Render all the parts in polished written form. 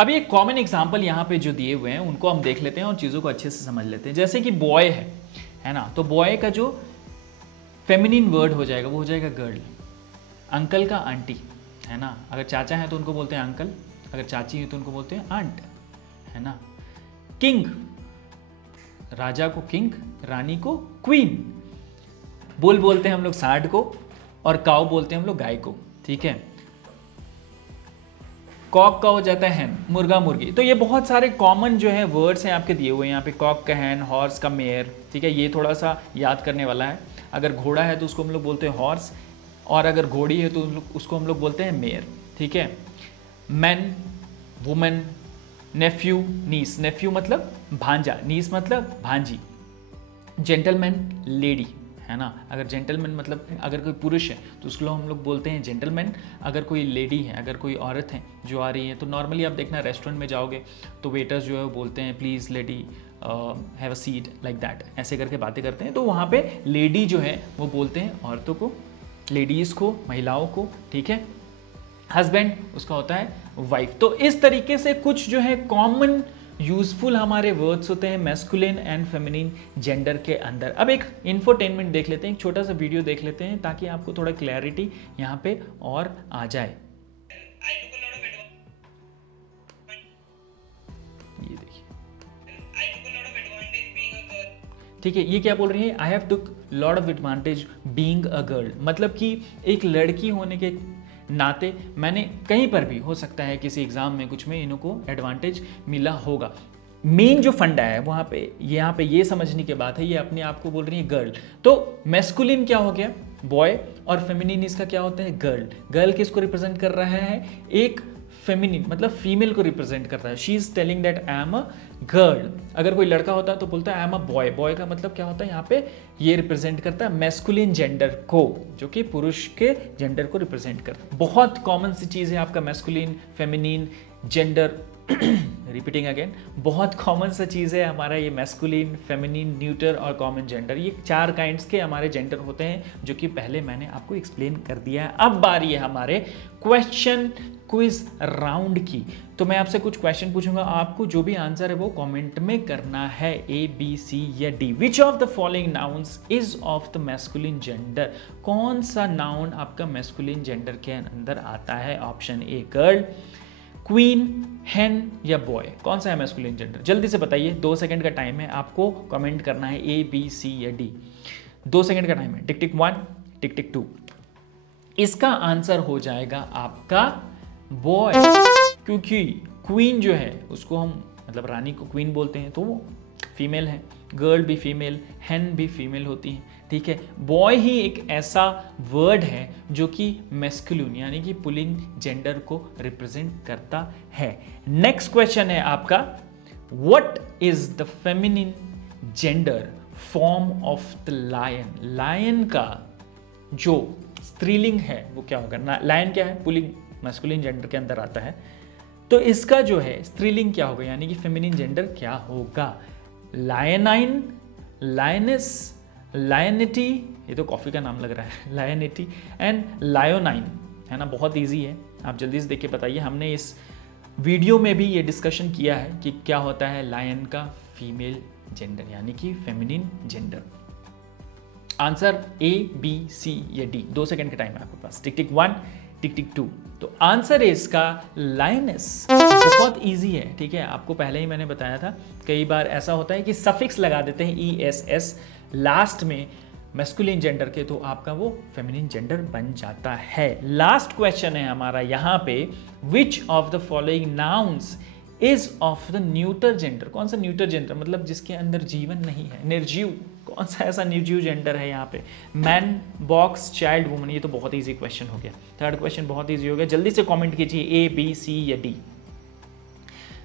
अब ये common example यहाँ पे जो दिए हुए हैं उनको हम देख लेते हैं और चीज़ों को अच्छे से समझ लेते हैं। जैसे कि बॉय है ना, तो बॉय का जो फेमिनिन वर्ड हो जाएगा वो हो जाएगा गर्ल। अंकल का आंटी, है ना, अगर चाचा है तो उनको बोलते हैं अंकल, अगर चाची है तो उनको बोलते हैं आंट, है ना। किंग, राजा को किंग, रानी को क्वीन। बुल बोलते हैं हम लोग सांड को, और काऊ बोलते हैं हम लोग गाय को, ठीक है। कॉक का हो जाता है हैन, मुर्गा मुर्गी। तो ये बहुत सारे कॉमन जो है वर्ड्स हैं आपके दिए हुए हैं यहाँ पे। कॉक का हैन, हॉर्स का मेयर, ठीक है, ये थोड़ा सा याद करने वाला है। अगर घोड़ा है तो उसको हम लोग बोलते हैं हॉर्स, और अगर घोड़ी है तो उसको हम लोग बोलते हैं मेयर, ठीक है। मैन, वुमेन, नेफ्यू, नीस, नेफ्यू मतलब भांजा, नीस मतलब भांजी। जेंटलमैन, लेडी, है ना। अगर जेंटलमैन मतलब अगर कोई पुरुष है तो उसको हम लोग बोलते हैं जेंटलमैन। अगर कोई लेडी है, अगर कोई औरत है जो आ रही है, तो नॉर्मली आप देखना रेस्टोरेंट में जाओगे तो वेटर्स जो है वो बोलते हैं please lady have a seat, like that, ऐसे करके बातें करते हैं। तो वहाँ पे लेडी जो है वो बोलते हैं औरतों को, लेडीज़ को, महिलाओं को, ठीक है। हस्बैंड उसका होता है वाइफ। तो इस तरीके से कुछ जो है कॉमन यूजफुल हमारे वर्ड्स होते हैं मैस्कुलिन एंड फेमिनिन जेंडर के अंदर। अब एक इंफोटेनमेंट देख लेते हैं, एक छोटा सा वीडियो देख लेते हैं ताकि आपको थोड़ा क्लैरिटी यहाँ पे और आ जाए। ये देखिए, ठीक है, ये क्या बोल रही है, I have took lot of advantage being a girl. मतलब कि एक लड़की होने के नाते मैंने कहीं पर भी, हो सकता है किसी एग्जाम में कुछ में इनको एडवांटेज मिला होगा। मेन जो फंडा है वहाँ पे, यहाँ पे ये समझने की बात है, ये अपने आप को बोल रही है गर्ल। तो मैस्कुलिन क्या हो गया, बॉय, और फेमिनिन इसका क्या होता है, गर्ल। गर्ल किसको रिप्रेजेंट कर रहा है, एक फेमिनिन मतलब फीमेल को रिप्रेजेंट करता है। She is telling that I am a girl. अगर कोई लड़का होता है तो बोलता है I am a boy. Boy का मतलब क्या होता है, यहाँ पे ये रिप्रेजेंट करता है मैस्कुलिन जेंडर को, जो कि पुरुष के जेंडर को रिप्रेजेंट करता है। बहुत कॉमन सी चीज़ है आपका masculine, feminine, gender. Repeating again, बहुत कॉमन सा चीज़ है हमारा ये मैस्कुलिन, फेमिनिन, न्यूटर और कॉमन जेंडर। ये 4 काइंड्स के हमारे जेंडर होते हैं, जो कि पहले मैंने आपको एक्सप्लेन कर दिया है। अब बारी है हमारे क्वेश्चन क्विज राउंड की। तो मैं आपसे कुछ क्वेश्चन पूछूंगा, आपको जो भी आंसर है वो कमेंट में करना है, ए, बी, सी या D. Which of the following nouns is of the masculine gender. कौन सा नाउन आपका मैस्कुलिन जेंडर के अंदर आता है। ऑप्शन ए गर्ल, क्वीन, हैन या बॉय, कौन सा है मैस्कुलिन जेंडर। जल्दी से बताइए, 2 सेकंड का टाइम है, आपको कमेंट करना है ए, बी, सी या डी। 2 सेकंड का टाइम है। टिक टिक 1, टिक टिक 2। इसका आंसर हो जाएगा आपका बॉय, क्योंकि क्वीन जो है उसको हम मतलब रानी को क्वीन बोलते हैं, तो वो फीमेल है। गर्ल भी फीमेल, हैन भी फीमेल होती है, ठीक है। बॉय ही एक ऐसा वर्ड है जो कि मैस्कुलिन यानी कि पुलिंग जेंडर को रिप्रेजेंट करता है। नेक्स्ट क्वेश्चन है आपका, what is the feminine gender form of the lion. Lion का जो स्त्रीलिंग है वो क्या होगा। लायन क्या है, पुलिंग मैस्कुलिन जेंडर के अंदर आता है, तो इसका जो है स्त्रीलिंग क्या होगा, यानी कि फेमिनिन जेंडर क्या होगा। लायनाइन, लायनेस, लायनिटी, ये तो कॉफी का नाम लग रहा है, लायनिटी एंड लायोनाइन, है ना। बहुत इजी है, आप जल्दी से देख के बताइए। हमने इस वीडियो में भी ये डिस्कशन किया है कि क्या होता है लायन का फीमेल जेंडर यानी कि feminine gender. Answer A, B, C या डी। 2 सेकंड का टाइम है आपके पास। टिक टिक 1, टिक टिक 2। तो आंसर है इसका लायनेस। बहुत इजी है, ठीक है, आपको पहले ही मैंने बताया था। कई बार ऐसा होता है कि सफिक्स लगा देते हैं ESS लास्ट में मैस्कुलिन जेंडर के, तो आपका वो फेमिनिन जेंडर बन जाता है। लास्ट क्वेश्चन है हमारा यहाँ पे, which of the following nouns is of the neuter gender. कौन सा न्यूटर जेंडर, मतलब जिसके अंदर जीवन नहीं है, निर्जीव। कौन सा ऐसा निर्जीव जेंडर है यहाँ पे। Man, box, child, woman. ये तो बहुत इजी क्वेश्चन हो गया। थर्ड क्वेश्चन बहुत इजी हो गया, जल्दी से कमेंट कीजिए ए, बी, सी या डी,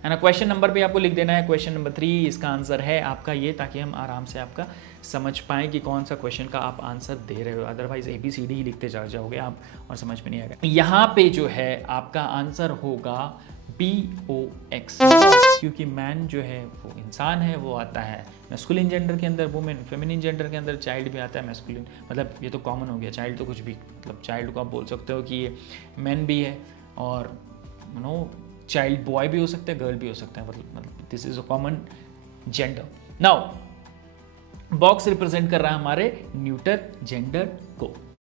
है ना। क्वेश्चन नंबर पे आपको लिख देना है क्वेश्चन नंबर 3, इसका आंसर है आपका ये, ताकि हम आराम से आपका समझ पाएँ कि कौन सा क्वेश्चन का आप आंसर दे रहे हो। अदरवाइज ABCD ही लिखते जाओगे आप और समझ में नहीं आएगा। यहाँ पे जो है आपका आंसर होगा BOX, क्योंकि मैन जो है वो इंसान है, वो आता है मैस्कुलिन जेंडर के अंदर, वुमेन फेमिनिन जेंडर के अंदर, चाइल्ड भी आता है मैस्कुलिन, मतलब ये तो कॉमन हो गया। चाइल्ड तो कुछ भी, मतलब चाइल्ड को आप बोल सकते हो कि ये मैन भी है और चाइल्ड बॉय भी हो सकता है, गर्ल भी हो सकता है, मतलब this is a common gender. Now box represent कर रहा है हमारे न्यूटर जेंडर को।